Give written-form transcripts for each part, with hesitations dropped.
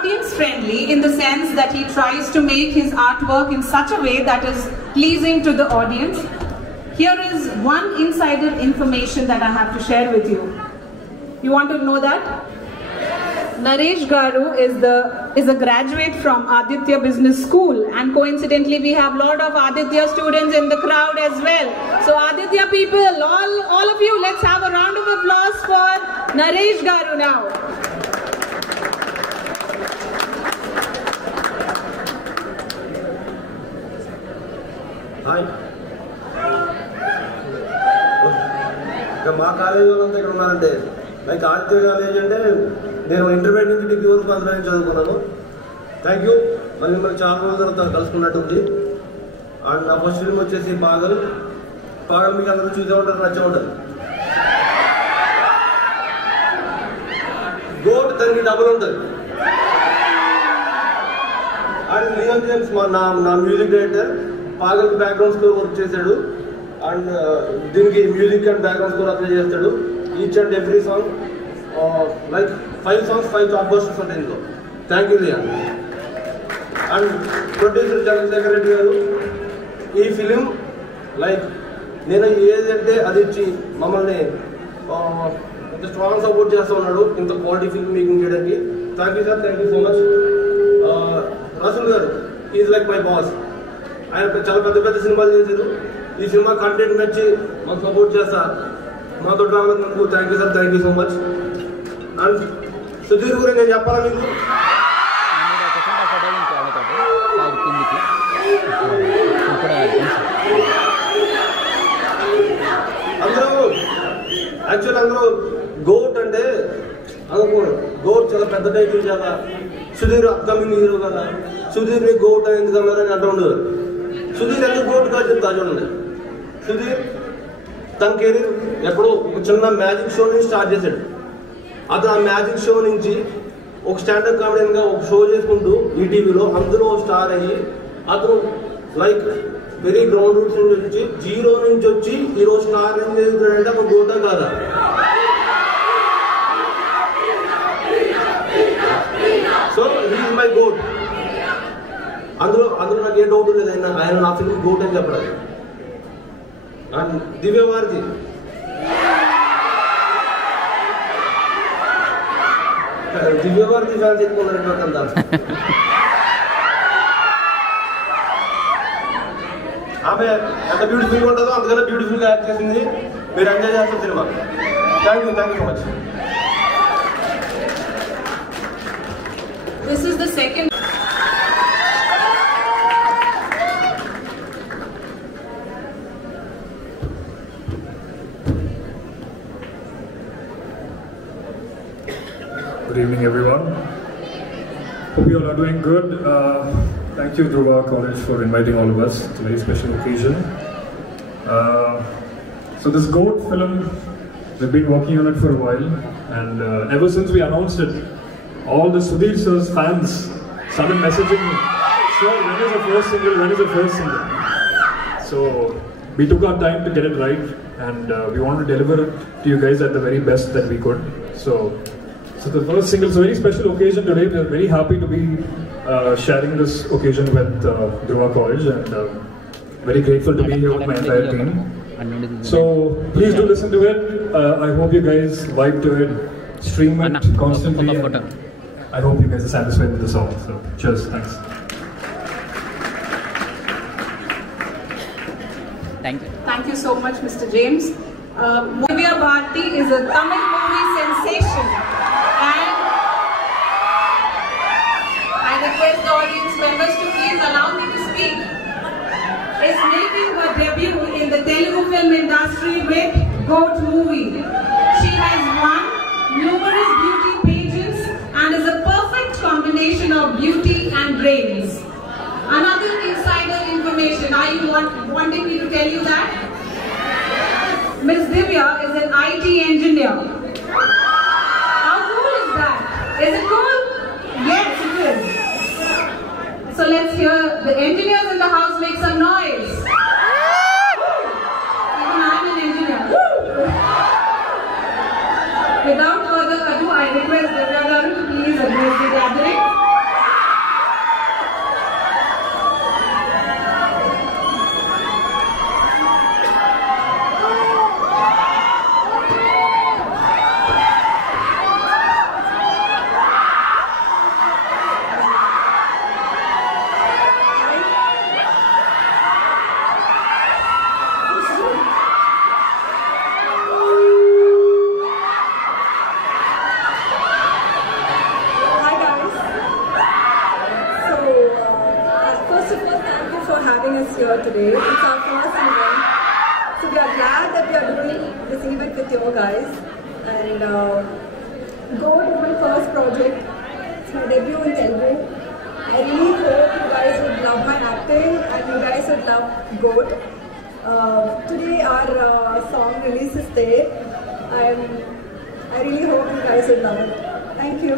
audience friendly in the sense that he tries to make his artwork in such a way that is pleasing to the audience. Here is one insider information that I have to share with you. You want to know that? Naresh Garu is a graduate from Aditya Business School, and coincidentally we have a lot of Aditya students in the crowd as well. So Aditya people, all of you, let's have a round of applause for Naresh Garu now. Hi. మా కాలేజీలో అంతా ఇక్కడ ఉన్నారంటే like Aditya college అంటే నేను intermediate నుంచి degree వరకు అందులో చదువుకున్నాను. Thank you. మళ్ళీ మనకి చాలా రోజుల తర్వాత కలుసుకున్నట్టుంది. అండ్ నా ఫస్ట్ ఫిల్మ్ వచ్చేసి పాగల్ మీకు అందరూ చూసే ఉంటారు, నచ్చే ఉంటుంది. గోట్ దానికి డబుల్ ఉంటుంది. అండ్ లియోన్ జేమ్స్ నా మ్యూజిక్ డైరెక్టర్ పాగల్ బ్యాక్గ్రౌండ్ స్కోర్ వర్క్ చేశాడు. అండ్ దీనికి music and background score apply చేస్తాడు. Each and every song like 5 songs 5 top busters ఉంటాయి ఇందులో. Thank you Leon. And producer Chandrasekhar Reddy గారు ఈ ఫిలిం లైక్ నేను ఏదంటే అది ఇచ్చి మమ్మల్ని ఇంత స్ట్రాంగ్ సపోర్ట్ చేస్తూ ఉన్నాడు ఇంత క్వాలిటీ ఫిల్మ్ మేకింగ్ చేయడానికి. Thank you sir, thank you so much. Rasool గారు ఈజ్ లైక్ మై బాస్. ఆయన చాలా పెద్ద పెద్ద సినిమాలు చేశారు. ఈ సినిమా కంటెంట్ నచ్చి మాకు సపోర్ట్ చేస్తా మాతో రావాలన్నందుకు thank you sir, thank you so much. And Sudheer గురించి నేను చెప్పాలా మీకు? అందరూ గోట్ అంటే అనుకోరు. గోట్ చాలా పెద్ద టైటిల్ కదా, సుధీర్ అప్కమింగ్ హీరో కదా, సుధీర్ని గోట్ ఎందుకు అన్నారని అంటూ ఉండదు. సుధీర్ ఎందుకు గోట్గా చెప్తా చూడండి. సుధీర్ తన కెరీర్ ఎక్కడో ఒక చిన్న మ్యాజిక్ షో నుంచి స్టార్ట్ చేశాడు. అతను ఆ మ్యాజిక్ షో నుంచి ఒక స్టాండర్డ్ కామెడియన్గా ఒక షో చేసుకుంటూ ఈటీవీలో అందులో స్టార్ అయ్యి అతను లైక్ వెరీ గ్రౌండ్ రూట్స్ నుంచి వచ్చి జీరో నుంచి వచ్చి ఈరోజు స్టార్ ఏం చేస్తున్నాడంటే ఒక గోటా కాదా. So he's my goat. అందులో నాకు ఏ డౌట్ లేదు. ఆయన నా ఫిల్మ్ గోట్ అని చెప్పడానికి. అండ్ దివ్యవారిది ఫ్యాన్స్ ఎక్కువ ఉన్నారంట. ఆమె ఎంత బ్యూటిఫుల్గా ఉంటుందో అందుకనే బ్యూటిఫుల్గా యాక్ట్ చేసింది. మీరు ఎంజాయ్ చేస్తారు cinema. Thank you so much. This is the second. Good evening, everyone. Hope you all are doing good. Thank you, Dhruva College, for inviting all of us. It's a very special occasion. So this GOAT film, we've been working on it for a while, and ever since we announced it, all the Sudhir sir's fans started messaging me, "Sir, when is the first single? When is the first single?" So we took our time to get it right, and we wanted to deliver it to you guys at the very best that we could. So the first single is a very special occasion today. We are very happy to be sharing this occasion with Dhruva College, and very grateful to be here with my entire team. So please do listen to it. I hope you guys vibe to it, stream it constantly. I hope you guys are satisfied with the song. So cheers, thanks. Thank you so much, Mr. James. Divya Bharti is a Tamil movie sensation, and I request the audience members to please allow me to speak. Is making her debut in the Telugu film industry with GOAT movie. She has won numerous beauty pageants and is a perfect combination of beauty and brains. Another insider information. Are you wanting me to tell you that? Ms. Divya is an IT engineer. How cool is that? Is it cool? Yes, it is. So let's hear the engineers in the house make some noise. Even I'm an engineer. Without further ado, I request Divya Garu to please address the gathering. here today. It's our first event. So we are glad that we are doing this event with you guys. And GOAT is my first project. It's my debut in Telugu. I really hope you guys would love my acting and you guys would love GOAT. Today our song release is there. I really hope you guys would love it. Thank you.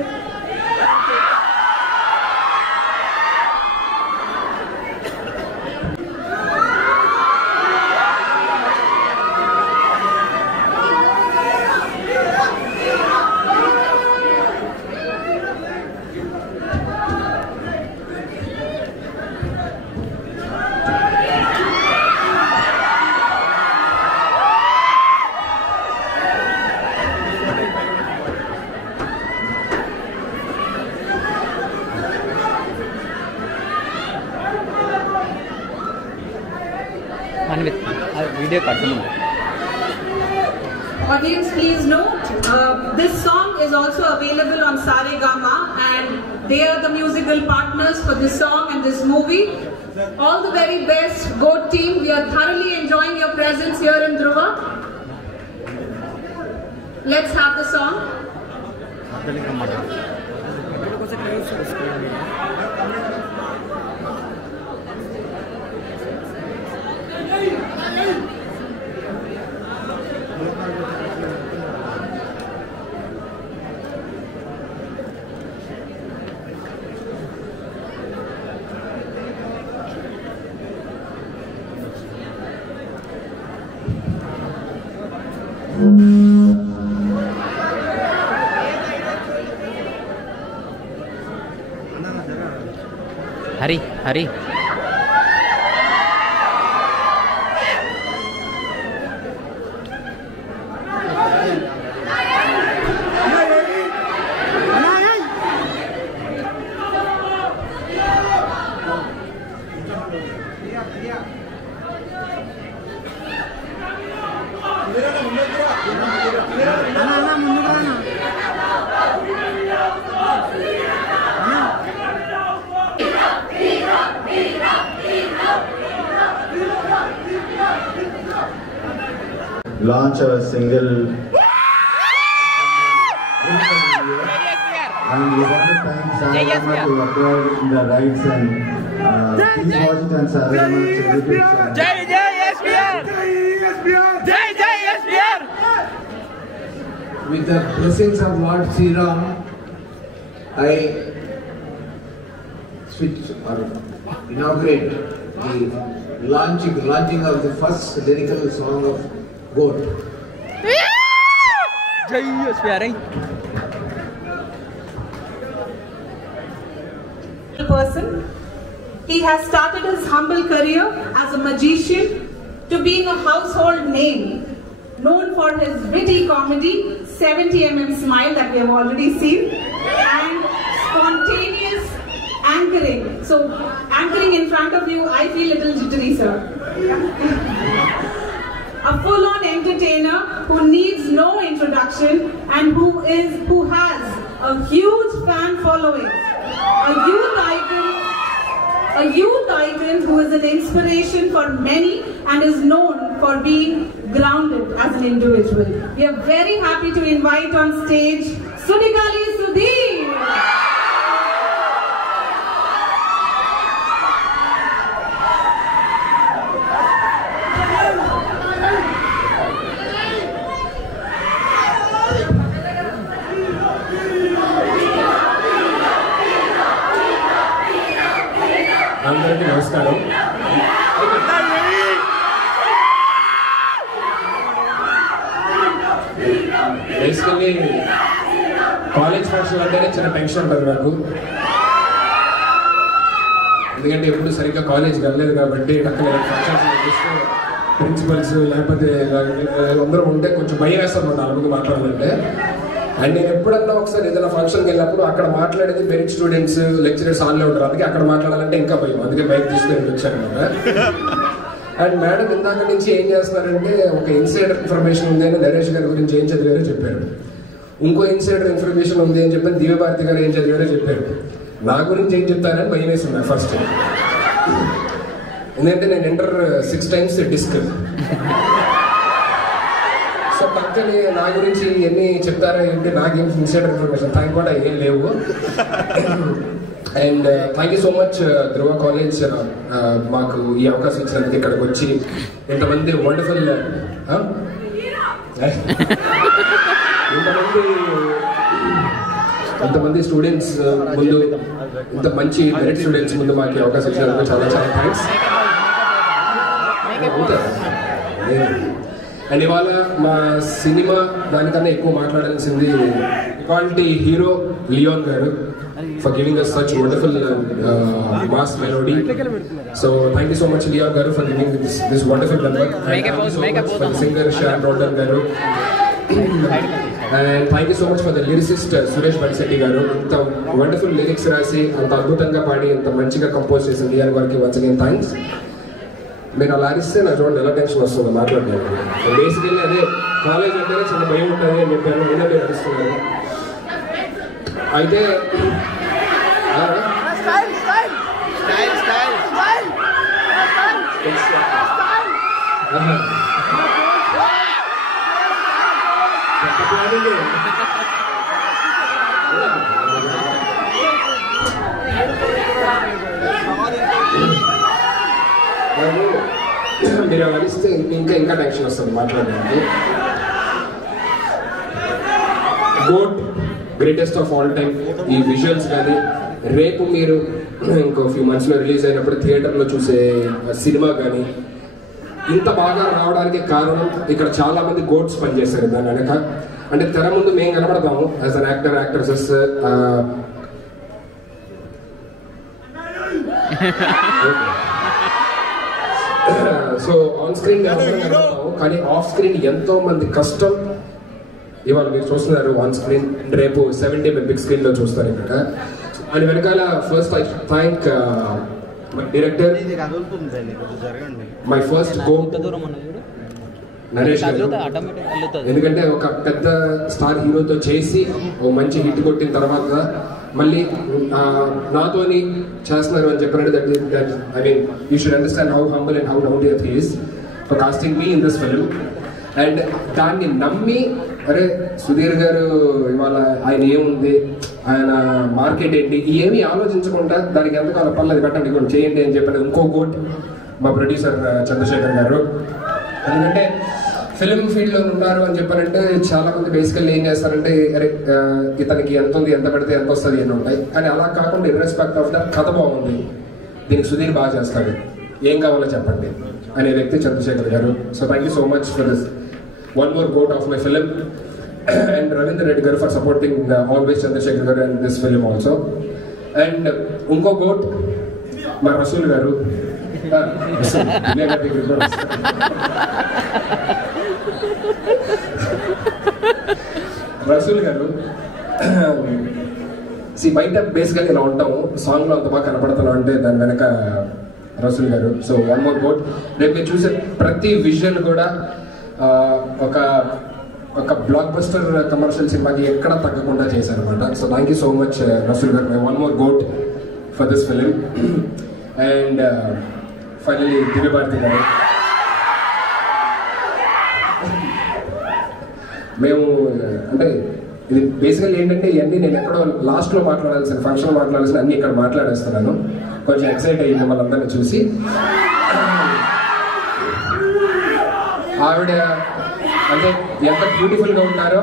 Audience, please note, this song is also available on Saregama and they are the musical partners for this song and this movie. All the very best, GOAT team. We are thoroughly enjoying your presence here in Dhruva. Let's have the song. Hari. Launch our single and we want to thank Saregama to acquire the rights and please watch it on Saregama YouTube channel. Jai SBR! With the blessings of Lord Sri Ram, I switch or inaugurate the launching of the first lyrical song of GOAT. Jai SBR! Person. He has started his humble career as a magician to being a household name, known for his witty comedy, 70mm smile that we have already seen, and spontaneous anchoring. So, anchoring in front of you, I feel a little jittery, sir. A full-on entertainer who needs no introduction and who has a huge fan following. A youth icon who is an inspiration for many and is known for being grounded as an individual. We are very happy to invite on stage Sudigali Sudhir. అందరికీ నమస్కారం. Basically college function అంటేనే చిన్న tension ఉంటుంది నాకు, ఎందుకంటే ఎప్పుడు సరిగ్గా కాలేజ్కి వెళ్ళలేదు కాబట్టి అక్కడ ఫంక్షన్స్ చూస్తే ప్రిన్సిపల్స్ లేకపోతే అందరూ ఉంటే కొంచెం భయం వేస్తారు అన్నమాట వాళ్ళ ముందు మాట్లాడాలంటే. అండ్ నేను ఎప్పుడన్నా ఒకసారి ఏదైనా ఫంక్షన్కి వెళ్ళినప్పుడు అక్కడ మాట్లాడేది మెరిట్ స్టూడెంట్స్ లెక్చరర్స్ ఆన్లో ఉంటారు, అందుకే అక్కడ మాట్లాడాలంటే ఇంకా భయం, అందుకే బైక్ తీసుకొని వచ్చాను అనమాట. అండ్ మేడం ఇందాక నుంచి ఏం చేస్తున్నారంటే ఒక ఇన్సైడర్ ఇన్ఫర్మేషన్ ఉంది అని నరేష్ గారి గురించి ఏం చదివారో చెప్పారు, ఇంకో ఇన్సైడర్ ఇన్ఫర్మేషన్ ఉంది అని చెప్పి దివ్యభారతి గారు ఏం చదివారో చెప్పారు, నా గురించి ఏం చెప్తారని భయం వేస్తుంది ఫస్ట్. ఎందుకంటే నేను ఎంటర్ 6 times డిస్క్. సో పక్కనే నా గురించి ఎన్ని చెప్తారో ఏంటి, నాకేం ఇన్సైడర్ ఇన్ఫర్మేషన్ థ్యాంక్ గాడ్ ఏం లేవు. And thank you so much Dhruva college మాకు ఈ అవకాశం ఇచ్చినందుకు, ఇక్కడికి వచ్చి ఇంతమంది వండర్ఫుల్ ఇంతమంది స్టూడెంట్స్ ముందు, ఇంత మంచి మెరిట్ స్టూడెంట్స్ ముందు మాకు అవకాశం ఇచ్చినందుకు చాలా చాలా థ్యాంక్స్. అండ్ ఇవాళ మా సినిమా దానికన్నా ఎక్కువ మాట్లాడాల్సింది ఇవాల్టి హీరో లియోన్ గారు for giving us such wonderful mass melody. So thank you so much Leon garu for giving this wonderful number. And thank you so much for the singer Sharon Roldan garu. And thank you so much for the lyricist Suresh Bansetti garu. Inta wonderful lyrics rasi anta adbhutanga paadi anta manchiga compose chesi Leon gariki once again thanks. మీరు అలా అరిస్తే నా చూడండి ఎలా tension వస్తుంది మాట్లాడలేదు. Basically అదే college అంటేనే చిన్న భయం ఉంటుంది అని చెప్పాను, అయినా మీరు అరుస్తున్నారు. అయితే మీరు అరిస్తే ఇంకా టెన్షన్ వస్తుంది మాట్లాడడానికి. Goat greatest of all time. ఈ విజువల్స్ కానీ రేపు మీరు ఇంకో ఫ్యూ మంత్స్లో రిలీజ్ అయినప్పుడు థియేటర్లో చూసే సినిమా కానీ ఇంత బాగా రావడానికి కారణం ఇక్కడ చాలా మంది గోట్స్ పనిచేశారు దాని వెనక. అంటే తెర ముందు మేము కనబడతాము as an actor, actresses. So on screen కనబడతాము, కానీ ఆఫ్ స్క్రీన్ ఎంతో మంది కష్టం ఇవాళ మీరు చూస్తున్నారు ఆన్ స్క్రీన్, రేపు 70 బిగ్ స్క్రీన్ లో చూస్తారు ఇక్కడ. అని వెనకాల first I thank my director, my first go Naresh గారు. ఎందుకంటే ఒక పెద్ద స్టార్ హీరోతో చేసి ఓ మంచి హిట్ కొట్టిన తర్వాత మళ్ళీ నాతోని చేస్తున్నారు అని చెప్పినట్టు that I mean you should understand how humble and how down to earth he is for casting me in this film. And దాన్ని నమ్మి అరే సుధీర్ గారు ఇవాళ ఆయన ఏముంది, ఆయన మార్కెట్ ఏంటి, ఏమీ ఆలోచించకుండా దానికి ఎంతకాల పర్లేదు పెట్టండి కొంచెం చేయండి అని చెప్పిన ఇంకో గోట్ మా ప్రొడ్యూసర్ చంద్రశేఖర్ గారు. ఎందుకంటే ఫిలిం ఫీల్డ్లో ఉన్నారు అని చెప్పారంటే చాలా మంది బేసికల్లీ ఏం చేస్తారంటే అరే ఇతనికి ఎంత ఉంది, ఎంత పెడితే ఎంత వస్తుంది అని ఉంటాయి. కానీ అలా కాకుండా ఇర్రెస్పెక్ట్ ఆఫ్ ద కథ బాగుంది, దీనికి సుధీర్ బాగా చేస్తాడు, ఏం కావాలో చెప్పండి అనే వ్యక్తి చంద్రశేఖర్ గారు. So thank you so much for this one more quote of my film and Ravindra Reddy garu for supporting always Chandrasekhar garu in this film also. And unko quote ma Rasool garu Rasool garu see బయట basically ఇలా ఉంటాము, song లో అంత బాగా కనపడుతున్నాం అంటే దాని వెనక రసూల్ గారు. సో వన్ మోర్ కోట్, రేపు మీరు చూసే ప్రతి విజువల్ కూడా ఒక బ్లాక్ బస్టర్ కమర్షియల్ సినిమాకి ఎక్కడ తగ్గకుండా చేశారనమాట. So thank you so much Rasool గారు. One more goat for this film. And finally Divyabharathi గారు. మేము అంటే ఇది బేసికల్లీ ఏంటంటే ఇవన్నీ నేను ఎక్కడో లాస్ట్లో మాట్లాడాల్సిన, ఫంక్షన్లో మాట్లాడాల్సిన అన్నీ ఇక్కడ మాట్లాడేస్తున్నాను. కొంచెం ఎక్సైట్ అయ్యింది వాళ్ళందరినీ చూసి. ఆవిడ అంటే ఎంత బ్యూటిఫుల్గా ఉంటారో,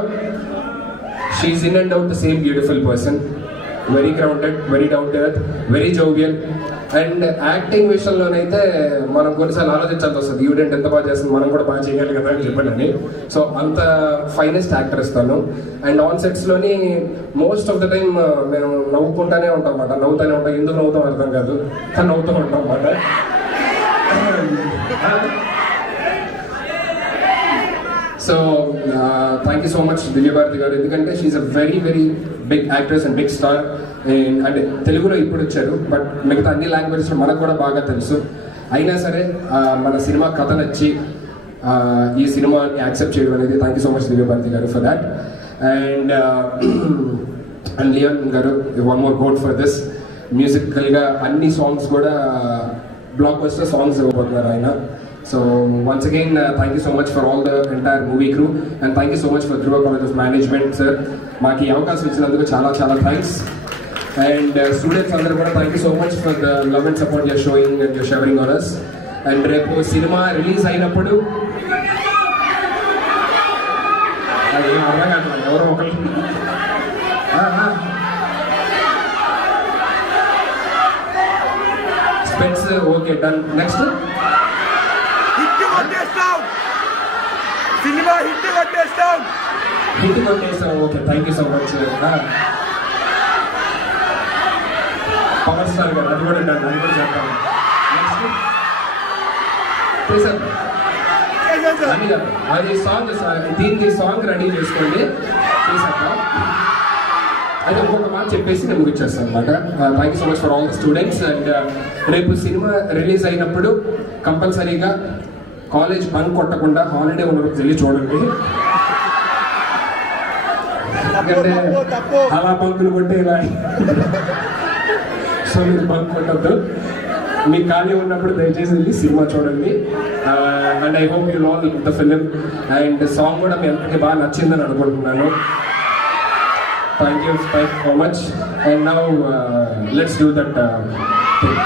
she's in and out the same beautiful person. Very grounded, very down to earth, very jovial. And acting విషయంలోనైతే మనం కొన్నిసార్లు ఆలోచించాల్సి వస్తుంది, ఈవిడెంట్ ఎంత బాగా చేస్తుంది, మనం కూడా బాగా చేయాలి కదా అని చెప్పండి. సో అంత ఫైనెస్ట్ యాక్టర్ ఇస్తాను. అండ్ ఆన్ సెట్స్లోని మోస్ట్ ఆఫ్ ద టైమ్ మేము నవ్వుకుంటానే ఉంటాం అన్నమాట, నవ్వుతానే ఉంటాం. ఎందుకు నవ్వుతాం అర్థం కాదు, కానీ నవ్వుతూ ఉంటాం అన్నమాట. So thank you so much Divyabharathi గారు, ఎందుకంటే she's a very very big actress and big star. అంటే తెలుగులో ఇప్పుడు వచ్చారు, బట్ మిగతా అన్ని లాంగ్వేజెస్ మనకు కూడా బాగా తెలుసు. అయినా సరే మన సినిమా కథ నచ్చి ఈ సినిమాని యాక్సెప్ట్ చేయడం అనేది thank you so much Divyabharathi గారు ఫర్ దాట్. అండ్ లియోన్ గారు, one more goat for this. మ్యూజికల్గా అన్ని సాంగ్స్ కూడా బ్లాక్ బస్టర్ సాంగ్స్ ఇవ్వబోతున్నారు ఆయన. So once again, thank you so much for all the entire movie crew and thank you so much for Dhruva College's management, sir. Maaki avakasam ichchinanduku chaala chaala thanks. And students andaru kuda thank you so much for the love and support you're showing and you're showering on us. And repu cinema release ayinappudu ఎవరో ఒకరు స్పెట్స్ okay done. Next cinema hit కొట్టేస్తాం. Okay thank you so much. Power star గారు అది కూడా done, అది కూడా చేస్తాం. అది సాంగ్ దీనికి సాంగ్ రెడీ చేసుకోండి చేశాక అయితే ఒక్కొక్క మాట చెప్పేసి నేను ముగిచ్చేస్తాను అనమాట. Thank you so much for all the students. And రేపు సినిమా రిలీజ్ అయినప్పుడు కంపల్సరీగా కాలేజ్ బంక్ కొట్టకుండా హాలిడే ఉన్నప్పుడు వెళ్ళి చూడండి. ఎందుకంటే అలా బంకులు కొట్టే ఇలా సో మీరు బంక్ కొట్టద్దు. మీకు ఖాళీ ఉన్నప్పుడు దయచేసి వెళ్ళి సినిమా చూడండి. And I hope you all the film. And song కూడా మీ అందరికీ బాగా నచ్చిందని అనుకుంటున్నాను. Thank you so much. And now let's do that thing.